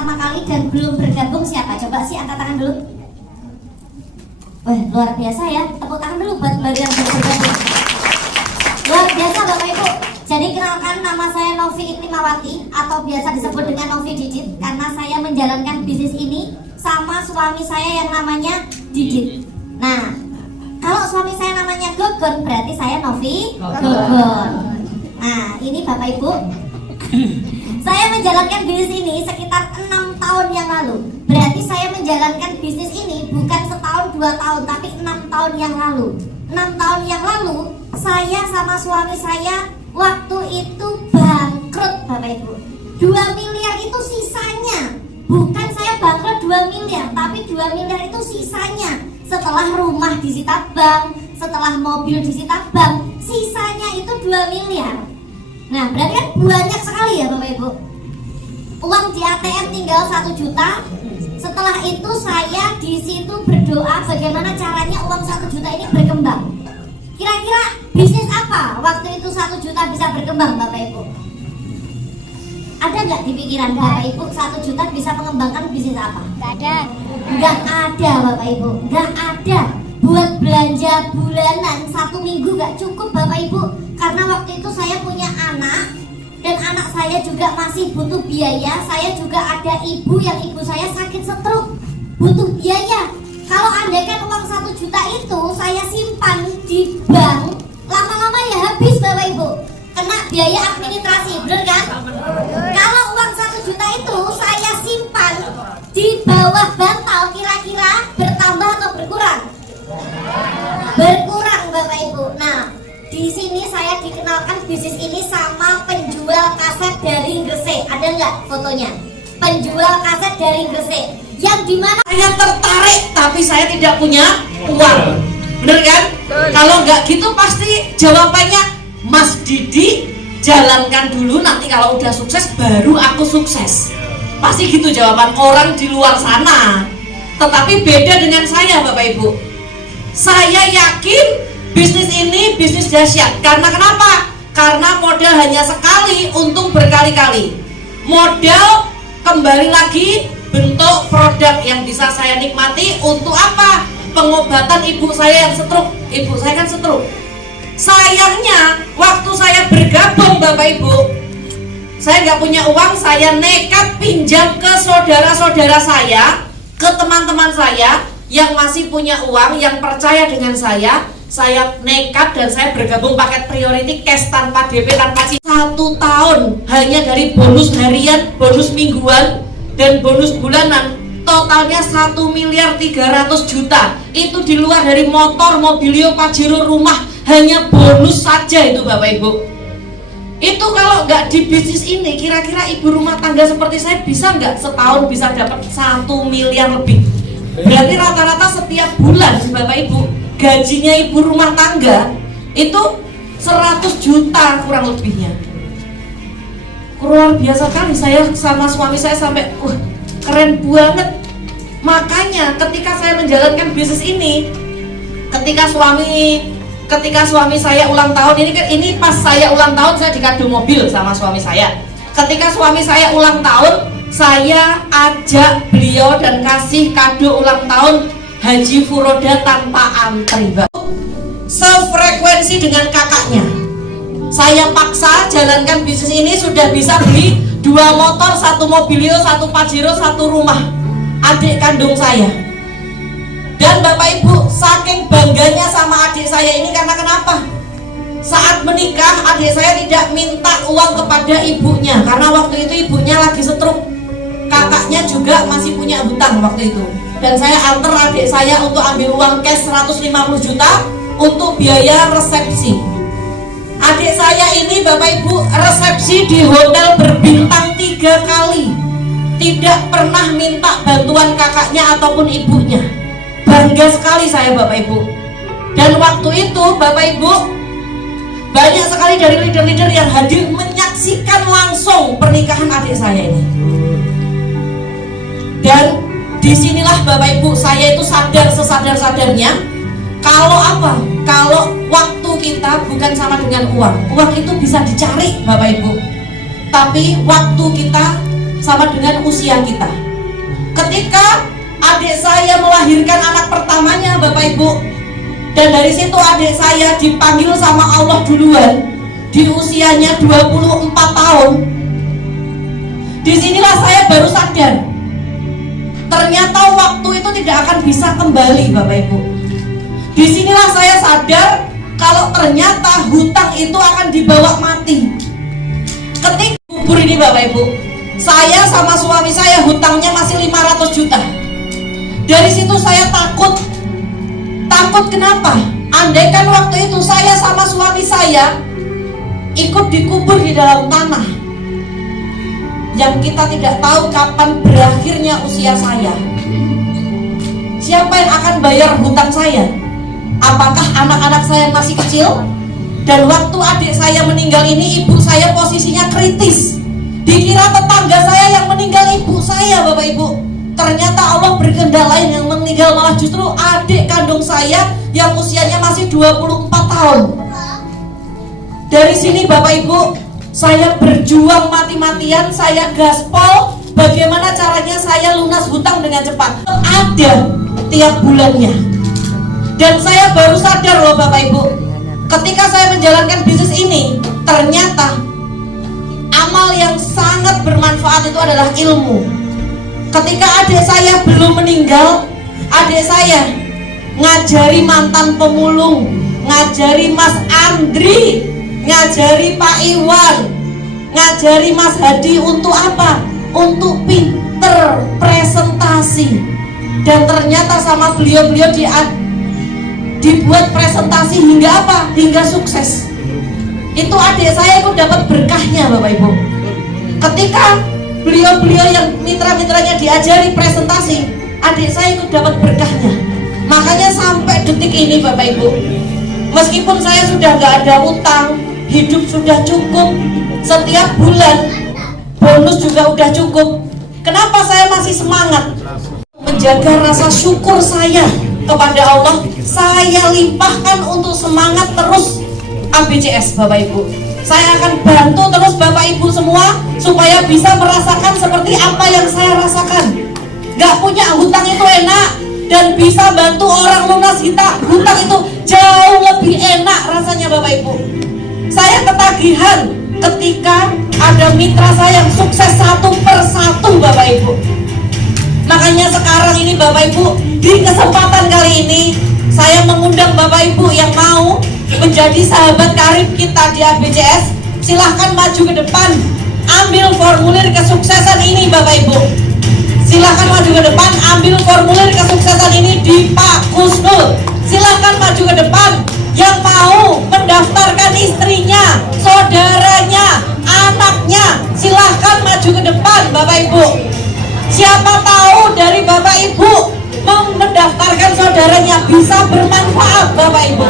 pertama kali dan belum bergabung siapa? Coba sih angkat tangan dulu. Wah, luar biasa ya. Tepuk tangan dulu buat baru yang belum bergabung. Luar biasa Bapak Ibu. Jadi kenalkan, nama saya Novi Iklimawati atau biasa disebut dengan Novi Didit, karena saya menjalankan bisnis ini sama suami saya yang namanya Didit. Nah, kalau suami saya namanya Gogon, berarti saya Novi Gogon. Nah, ini Bapak Ibu, saya menjalankan bisnis ini sekitar 6 tahun yang lalu. Berarti saya menjalankan bisnis ini bukan setahun 2 tahun, tapi 6 tahun yang lalu. 6 tahun yang lalu, saya sama suami saya waktu itu bangkrut Bapak Ibu. 2 miliar itu sisanya. Bukan saya bangkrut 2 miliar, tapi 2 miliar itu sisanya. Setelah rumah disita bank, setelah mobil disita bank, sisanya itu 2 miliar. Nah, berarti kan banyak sekali ya Bapak Ibu. Uang di ATM tinggal 1 juta. Setelah itu saya di situ berdoa bagaimana caranya uang 1 juta ini berkembang. Kira-kira bisnis apa waktu itu 1 juta bisa berkembang Bapak Ibu? Ada nggak di pikiran Bapak Ibu 1 juta bisa mengembangkan bisnis apa? Nggak ada. Nggak ada Bapak Ibu, nggak ada. Buat belanja bulanan 1 minggu nggak cukup Bapak Ibu. Karena waktu itu saya punya anak, dan anak saya juga masih butuh biaya. Saya juga ada ibu yang ibu saya sakit stroke, butuh biaya. Kalau andaikan uang 1 juta itu saya simpan di bank, lama-lama ya habis Bapak Ibu. Kena biaya administrasi, bener kan? Kalau uang 1 juta itu saya simpan di bawah bantal, kira-kira bertambah atau berkurang? Berkurang Bapak Ibu. Nah, di sini saya dikenalkan bisnis ini sama penjual kaset dari Gresik. Ada nggak fotonya? Penjual kaset dari Gresik. Yang dimana saya tertarik tapi saya tidak punya uang. Bener kan? Kalau nggak gitu pasti jawabannya Mas Didi jalankan dulu, nanti kalau udah sukses baru aku sukses. Pasti gitu jawaban orang di luar sana. Tetapi beda dengan saya Bapak Ibu. Saya yakin bisnis ini bisnis dahsyat. Karena kenapa? Karena modal hanya sekali, untung berkali-kali. Modal kembali lagi bentuk produk yang bisa saya nikmati untuk apa? Pengobatan ibu saya yang stroke. Ibu saya kan stroke. Sayangnya waktu saya bergabung Bapak Ibu, saya nggak punya uang. Saya nekat pinjam ke saudara-saudara saya, ke teman-teman saya yang masih punya uang, yang percaya dengan saya. Saya nekat dan saya bergabung paket priority cash tanpa DP, tanpa cicilan. 1 tahun hanya dari bonus harian, bonus mingguan, dan bonus bulanan, totalnya 1.300.000.000 Itu di luar dari motor, mobilio, pajero, rumah, hanya bonus saja itu Bapak Ibu. Itu kalau nggak di bisnis ini, kira-kira ibu rumah tangga seperti saya bisa nggak setahun bisa dapat 1 miliar lebih? Berarti rata-rata setiap bulan Bapak Ibu, gajinya ibu rumah tangga itu 100 juta kurang lebihnya. Luar biasa kali. Saya sama suami saya sampai keren banget. Makanya ketika saya menjalankan bisnis ini, ketika suami saya ulang tahun, ini pas saya ulang tahun saya dikado mobil sama suami saya. Ketika suami saya ulang tahun, saya ajak beliau dan kasih kado ulang tahun Haji Furoda tanpa antri, Mbak. Sefrekuensi dengan kakaknya. Saya paksa jalankan bisnis ini, sudah bisa beli 2 motor, 1 mobilio, 1 pajero, 1 rumah adik kandung saya. Dan Bapak Ibu, saking bangganya sama adik saya ini, karena kenapa? Saat menikah, adik saya tidak minta uang kepada ibunya, karena waktu itu ibunya lagi stroke. Kakaknya juga masih punya hutang waktu itu. Dan saya antar adik saya untuk ambil uang cash 150 juta untuk biaya resepsi. Adik saya ini Bapak Ibu resepsi di hotel berbintang 3 kali. Tidak pernah minta bantuan kakaknya ataupun ibunya. Bangga sekali saya Bapak Ibu. Dan waktu itu Bapak Ibu, banyak sekali dari leader-leader yang hadir menyaksikan langsung pernikahan adik saya ini. Dan disinilah Bapak Ibu, saya itu sadar sesadar-sadarnya kalau apa? Kalau waktu kita bukan sama dengan uang. Uang itu bisa dicari Bapak Ibu, tapi waktu kita sama dengan usia kita. Ketika adik saya melahirkan anak pertamanya Bapak Ibu, dan dari situ adik saya dipanggil sama Allah duluan di usianya 24 tahun. Disinilah saya baru sadar, ternyata waktu itu tidak akan bisa kembali Bapak Ibu. Disinilah saya sadar kalau ternyata hutang itu akan dibawa mati. Ketika kubur ini Bapak Ibu, saya sama suami saya hutangnya masih 500 juta. Dari situ saya takut. Takut kenapa? Andaikan waktu itu saya sama suami saya ikut dikubur di dalam tanah, yang kita tidak tahu kapan berakhirnya usia saya. Siapa yang akan bayar hutang saya? Apakah anak-anak saya masih kecil? Dan waktu adik saya meninggal ini, ibu saya posisinya kritis. Dikira tetangga saya yang meninggal ibu saya Bapak Ibu. Ternyata Allah berkehendak lain, yang meninggal malah justru adik kandung saya yang usianya masih 24 tahun. Dari sini Bapak Ibu, saya berjuang mati-matian, saya gaspol bagaimana caranya saya lunas hutang dengan cepat. Ada tiap bulannya. Dan saya baru sadar loh Bapak Ibu, ketika saya menjalankan bisnis ini, ternyata amal yang sangat bermanfaat itu adalah ilmu. Ketika adik saya belum meninggal, adik saya ngajari mantan pemulung, ngajari Mas Andri, ngajari Pak Iwan, ngajari Mas Hadi untuk apa? Untuk pinter presentasi. Dan ternyata sama beliau-beliau dibuat presentasi hingga apa? Hingga sukses. Itu adik saya ikut dapat berkahnya Bapak Ibu. Ketika beliau-beliau yang mitra-mitranya diajari presentasi, adik saya ikut dapat berkahnya. Makanya sampai detik ini Bapak Ibu, meskipun saya sudah gak ada utang, hidup sudah cukup, setiap bulan bonus juga udah cukup, kenapa saya masih semangat? Menjaga rasa syukur saya kepada Allah, saya limpahkan untuk semangat terus ABCS Bapak Ibu. Saya akan bantu terus Bapak Ibu semua supaya bisa merasakan seperti apa yang saya rasakan. Gak punya hutang itu enak, dan bisa bantu orang lunas hutang itu jauh lebih enak rasanya Bapak Ibu. Saya ketagihan ketika ada mitra saya yang sukses satu persatu Bapak Ibu. Makanya sekarang ini Bapak Ibu, di kesempatan kali ini saya mengundang Bapak Ibu yang mau menjadi sahabat karib kita di ABCS, silahkan maju ke depan, ambil formulir kesuksesan ini Bapak Ibu. Silahkan maju ke depan, ambil formulir kesuksesan ini di Pak Kusnul. Silahkan maju ke depan yang mau mendaftarkan istrinya, saudaranya, anaknya, silahkan maju ke depan Bapak Ibu. Siapa tahu dari Bapak Ibu mendaftarkan saudaranya bisa bermanfaat Bapak Ibu.